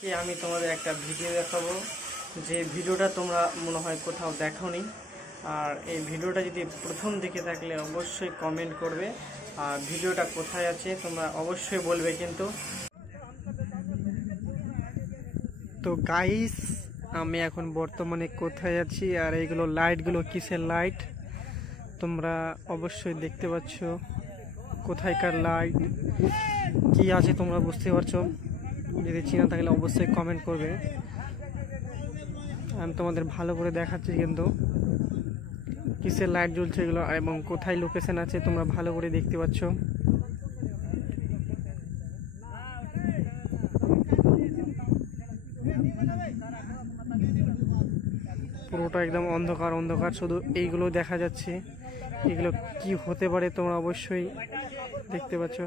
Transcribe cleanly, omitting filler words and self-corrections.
আমি তোমাদের একটা ভিডিও দেখাবো, যে ভিডিওটা তোমরা মনে হয় কোথাও দেখোনি। আর এই ভিডিওটা যদি প্রথম দেখে থাকলে অবশ্যই কমেন্ট করবে, আর ভিডিওটা কোথায় আছে তোমরা অবশ্যই বলবে কিন্তু। তো গাইস, আমি এখন বর্তমানে কোথায় আছি, আর এইগুলো লাইটগুলো কিসের লাইট তোমরা অবশ্যই দেখতে পাচ্ছ। কোথায়কার লাইট কি আছে তোমরা বুঝতে পারছো, যদি চিনা থাকলে অবশ্যই কমেন্ট করবে। আমি তোমাদের ভালো করে দেখাচ্ছি কিন্তু কিসের লাইট জ্বলছে এগুলো, এবং কোথায় লোকেশন আছে তোমরা ভালো করে দেখতে পাচ্ছ। পুরোটা একদম অন্ধকার অন্ধকার, শুধু এইগুলো দেখা যাচ্ছে। এগুলো কি হতে পারে তোমরা অবশ্যই দেখতে পাচ্ছ।